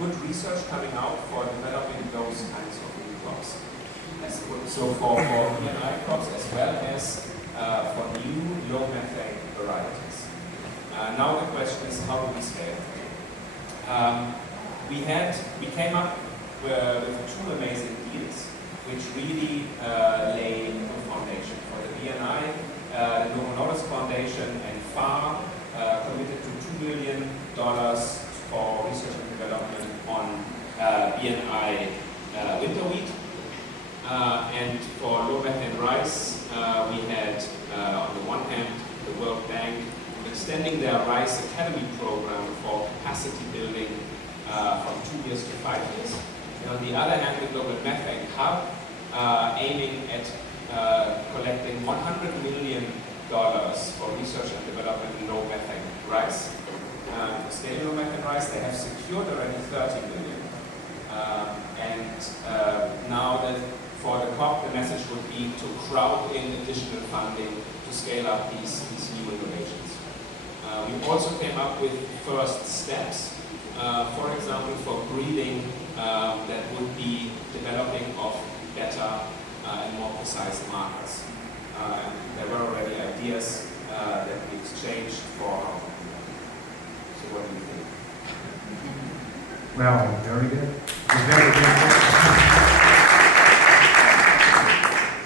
good research coming out for developing those kinds of new crops. So for E&I crops as well as for new low methane varieties. Now the question is, how do we scale? We came up with two amazing deals which really lay the foundation for the BNI. The Novo Nordisk Foundation and FAR committed to $2 million for research and development on BNI winter wheat. And for low methane rice, we had on the one hand the World Bank extending their Rice Academy program for capacity building from 2 years to 5 years. And on the other hand, the Global Methane Hub aiming at collecting $100 million for research and development in low methane rice. Scaling low methane rice, they have secured already $30 million. Now that for the COP, the message would be to crowd in additional funding to scale up these new innovations. We also came up with first steps, for example, for breeding that would be developing of better and more precise markers. There were already ideas that we exchanged for our company. So what do you think? Well, very good. Very good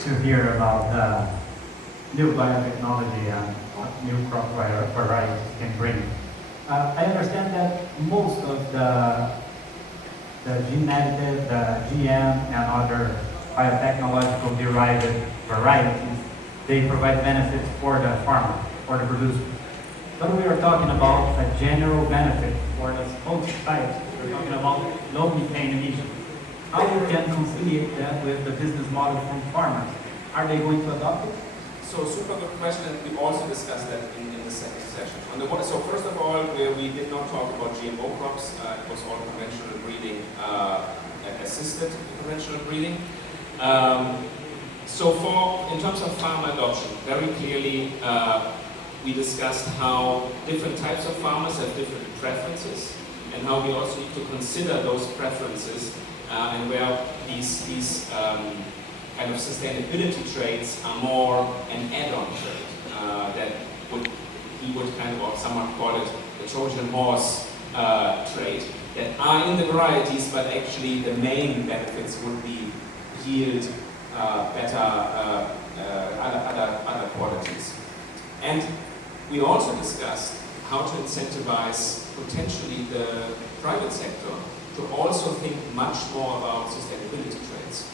to hear about the new biotechnology and what new crop varieties can bring. I understand that most of the gene edited, the GM and other biotechnological derived varieties, they provide benefits for the farmer, for the producer. But we are talking about a general benefit for the host types. We're talking about low methane emissions. How we can conciliate that with the business model from farmers? Are they going to adopt it? So super good question, and we also discussed that in the second session. So first of all, we did not talk about GMO crops. It was all conventional breeding, assisted conventional breeding. In terms of farmer adoption, very clearly we discussed how different types of farmers have different preferences, and how we also need to consider those preferences and where these kind of sustainability traits are more an add-on trait that he would kind of, or someone call it the Trojan horse trait, that are in the varieties, but actually the main benefits would be yield, better other qualities. And we also discussed how to incentivize potentially the private sector to also think much more about sustainability traits.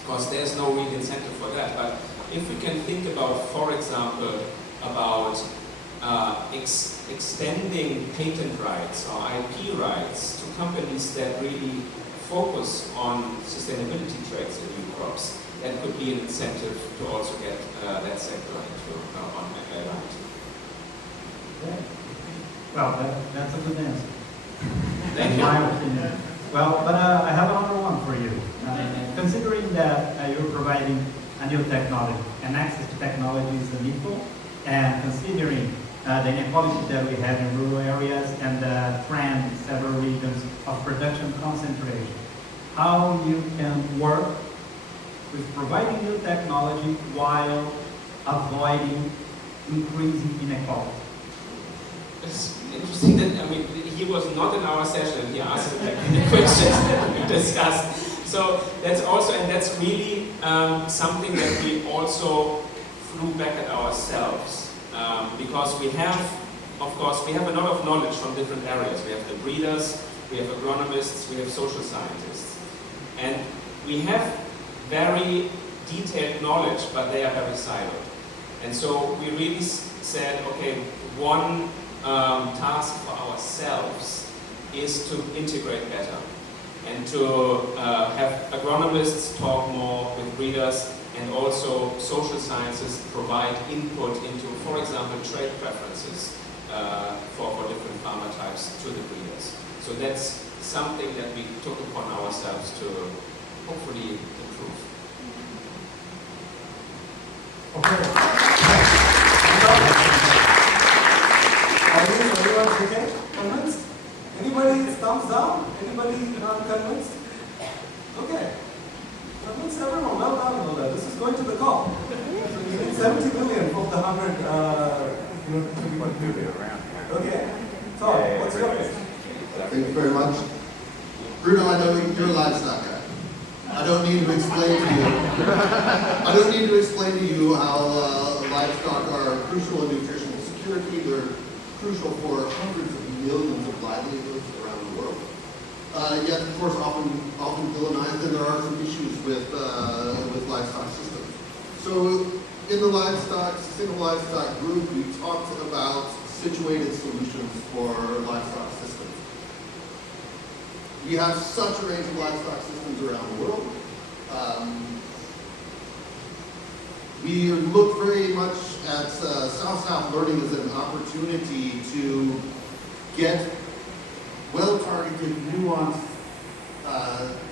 Because there's no real incentive for that. But if we can think about, for example, about extending patent rights or IP rights to companies that really focus on sustainability traits in new crops, that could be an incentive to also get that sector into on right. Well, that's a good answer. Thank you. My opinion. Well, but I have another one for you. Considering that you're providing a new technology and access to technology is needful, and considering the inequality that we have in rural areas and the trend in several regions of production concentration, how you can work with providing new technology while avoiding increasing inequality? It's interesting that, he was not in our session and he asked the questions that we discussed. So that's also, and that's really something that we also flew back at ourselves. Because we have, of course, we have a lot of knowledge from different areas. We have the breeders, we have agronomists, we have social scientists. And we have very detailed knowledge, but they are very siloed. And so we really said, okay, one task for ourselves is to integrate better and to have agronomists talk more with breeders, and also social sciences provide input into, for example, trade preferences for different farmer types to the breeders. So that's something that we took upon ourselves to hopefully improve. Okay. Audience, everyone, okay? Comments? Anybody? against? Thumbs down? Anybody not convinced? Okay. Convince everyone. Well done, Lola. This is going to the COP. So you need 70 million for the 100. Okay. So, what's your pick? Thank you very much. Bruno, I know you're a livestock guy. I don't need to explain to you how livestock are crucial in nutritional security. They're crucial for hundreds of millions of livelihoods around the world. Yet, of course, often villainized, and there are some issues with livestock systems. So, in the single livestock group, we talked about situated solutions for livestock systems. We have such a range of livestock systems around the world. We look very much at South-South learning as an opportunity to get well-targeted, nuanced,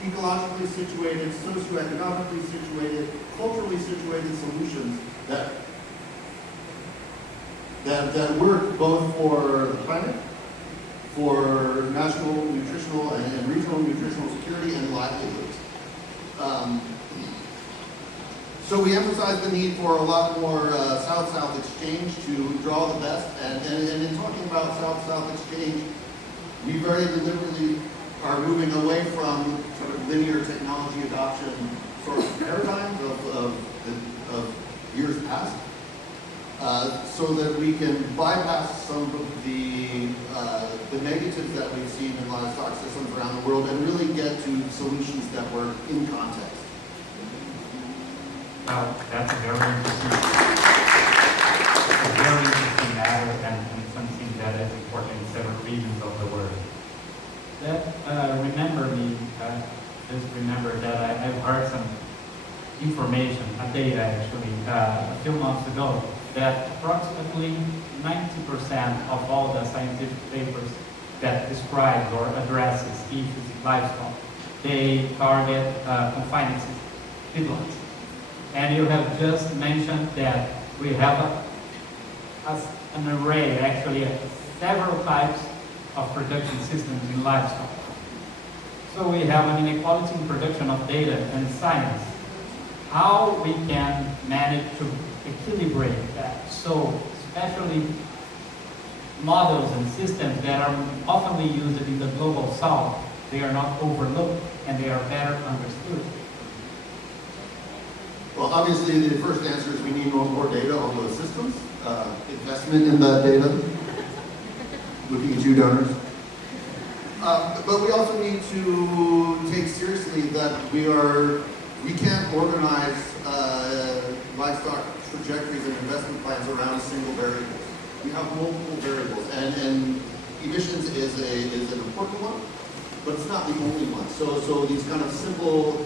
ecologically situated, socioeconomically situated, culturally situated solutions that work both for the planet, for national nutritional and regional nutritional security and livelihoods. So we emphasize the need for a lot more South-South exchange to draw the best. And in talking about South-South exchange, we very deliberately are moving away from sort of linear technology adoption sort of paradigms of years past, so that we can bypass some of the negatives that we've seen in livestock systems around the world and really get to solutions that work in context. That's a very interesting matter and something that is important in several regions of the world. That remember that I've heard some information, data actually, a few months ago, that approximately 90% of all the scientific papers that describe or addresses issues in livestock, they target confining feedlots. And you have just mentioned that we have an array, actually, several types of production systems in livestock. So we have an inequality in production of data and science. How we can manage to equilibrate that? So, especially models and systems that are often used in the global south, they are not overlooked and they are better understood. Well, obviously, the first answer is we need more data on those systems. Investment in that data. Looking at you, donors. But we also need to take seriously that we can't organize livestock trajectories and investment plans around single variables. We have multiple variables, and emissions is an important one, but it's not the only one. So these kind of simple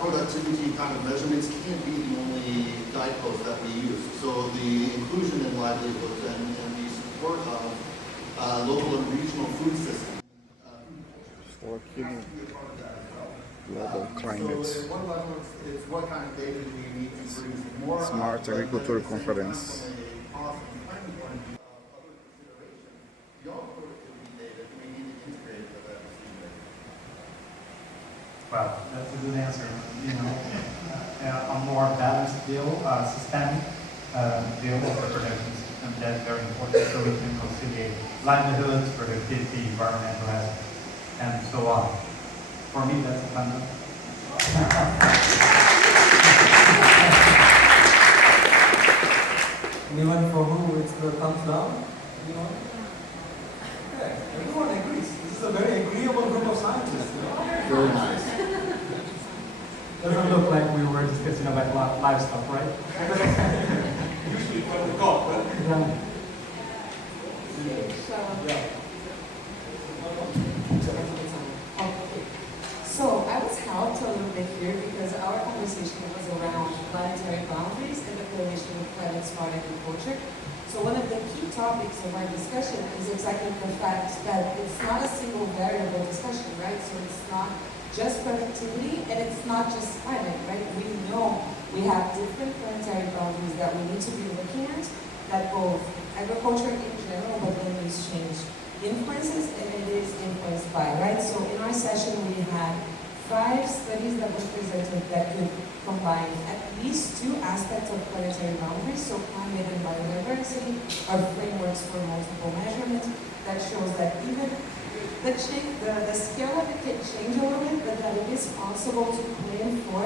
productivity kind of measurements can't be the only guideposts that we use. So the inclusion in livelihoods and the support of local and regional food systems. For keeping global climate. So at one level, it's what kind of data do we need to produce more Smart Agriculture Conference. Well, that's a good answer. You know, a more balanced deal, systemic deal of the production system, that's very important so we can conciliate livelihoods, productivity, environmental aspects, and so on. For me, that's a fun. Anyone for whom it's the thumbs down? Anyone? Okay, everyone agrees. This is a very agreeable group of scientists. You know? Very nice. Doesn't look like we were discussing about livestock, right? Usually for the COP, right? Yeah. So I was helped a little bit here because our conversation was around planetary boundaries and the correlation with climate smart agriculture. So one of the key topics of our discussion is exactly the fact that it's not a single variable discussion, right? So it's not just productivity and it's not just climate, right? We know we have different planetary boundaries that we need to be looking at that both agriculture in general, but land use change influences and it is influenced by, right? So in our session we had 5 studies that were presented that could combine at least 2 aspects of planetary boundaries, so climate and biodiversity, or frameworks for multiple measurements that shows that even the scale of it can change a little bit, but that it is possible to plan for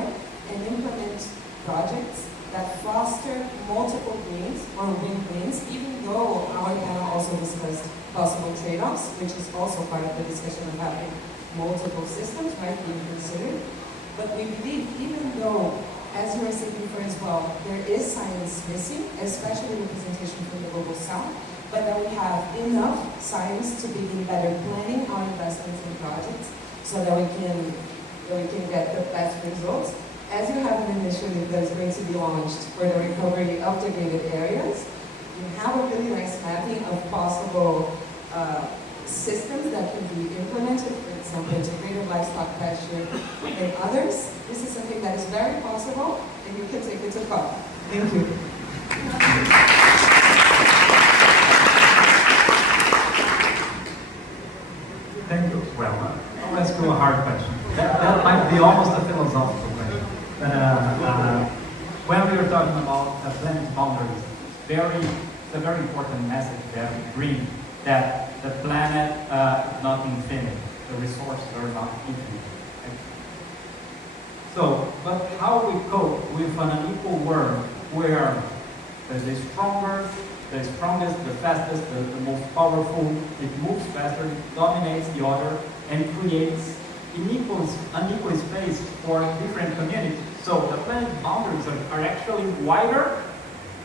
and implement projects that foster multiple gains or win-wins, even though our panel also discussed possible trade-offs, which is also part of the discussion of having multiple systems, right, being considered. But we believe, even though, as you were saying before as well, there is science missing, especially representation from the global south, but that we have enough science to begin better planning our investments in projects so that we can get the best results. As you have an initiative that is going to be launched for the recovery of degraded areas, you have a really nice mapping of possible systems that can be implemented, for example, integrated livestock pasture and others. This is something that is very possible, and you can take it to COP. Thank you. Thank you. Well, I'll ask you a hard question. That might be almost a philosophical question. But when we are talking about planet boundaries, it's a very important message that we bring, that the planet is not infinite. The resources are not infinite. Right? So, but how we cope with an unequal world where the stronger, the strongest, the fastest, the most powerful, it moves faster, it dominates the other, and creates unequal space for different communities. So the planet boundaries are actually wider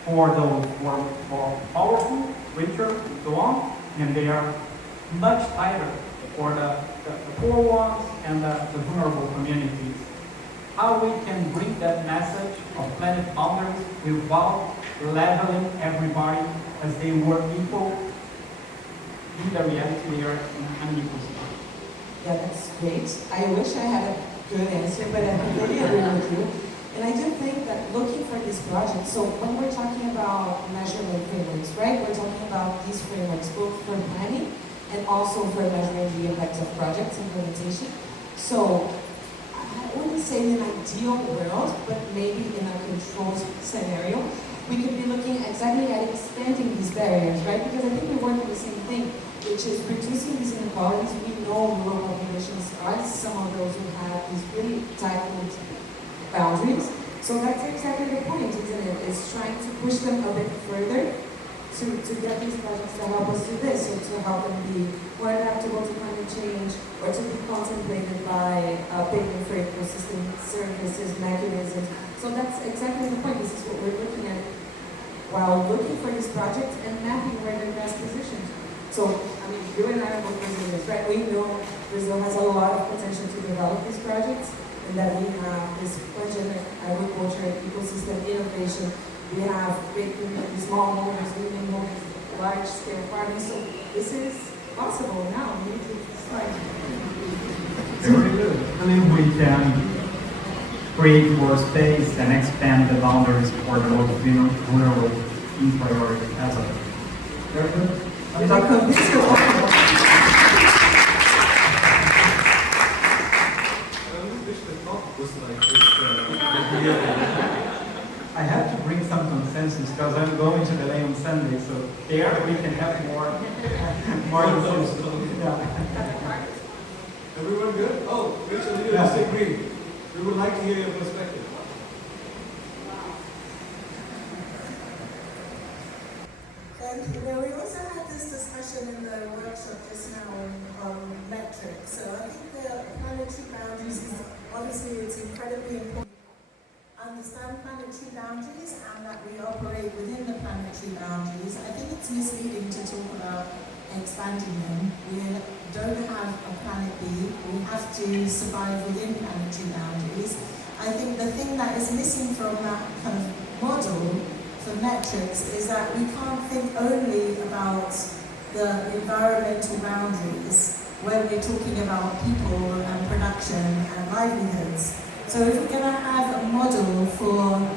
for those who are more powerful, richer, and so on, and they are much tighter for the poor ones and the vulnerable communities. How we can bring that message of planet boundaries without leveling everybody as they were equal. In the reality, they are in unequal space. Yeah, that's great. I wish I had a good answer, but I completely agree with you. And I do think that looking for these projects, so when we're talking about measurement frameworks, right, we're talking about these frameworks both for planning and also for measuring the impact of projects implementation. So I wouldn't say in an ideal world, but maybe in a controlled scenario, we could be looking exactly at expanding these barriers, right? Because I think we work on the same thing, which is reducing these inequalities. We know rural populations are some of those who have these really tight-knit boundaries. So that's exactly the point, isn't it? It's trying to push them a bit further to get these projects to help us do this, or to help them be more adaptable to climate change, or to be contemplated by payment for ecosystem services mechanisms. So that's exactly the point. This is what we're looking at while looking for these projects and mapping where they're best positioned. So, I mean, you and I are both Brazilians, right? We know Brazil has a lot of potential to develop these projects, and that we have this organic agriculture, ecosystem innovation. We have great communities, small holders, medium holders, large-scale farming. So this is possible now. We need to start. Very good. I mean, we can create more space and expand the boundaries for the most vulnerable in priority as a. Very good. I have to bring some consensus because I'm going to LA on Sunday, so there we can have more consensus. Yeah. Everyone good? Oh, Rachel, you disagree. We would like to hear your perspective. And we also had this discussion in the workshop just now on metrics. So I think the planetary boundaries is obviously it's incredibly important to understand planetary boundaries and that we operate within the planetary boundaries. I think it's misleading to talk about expanding them. We don't have a planet B. We have to survive within planetary boundaries. I think the thing that is missing from that kind of model for metrics is that we can't think only about the environmental boundaries when we're talking about people and production and livelihoods. So if we're going to have a model for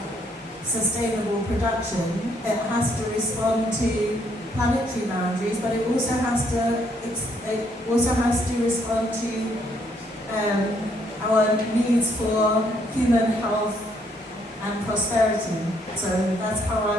sustainable production, it has to respond to planetary boundaries, but it also has to respond to our needs for human health and prosperity. So that's how I would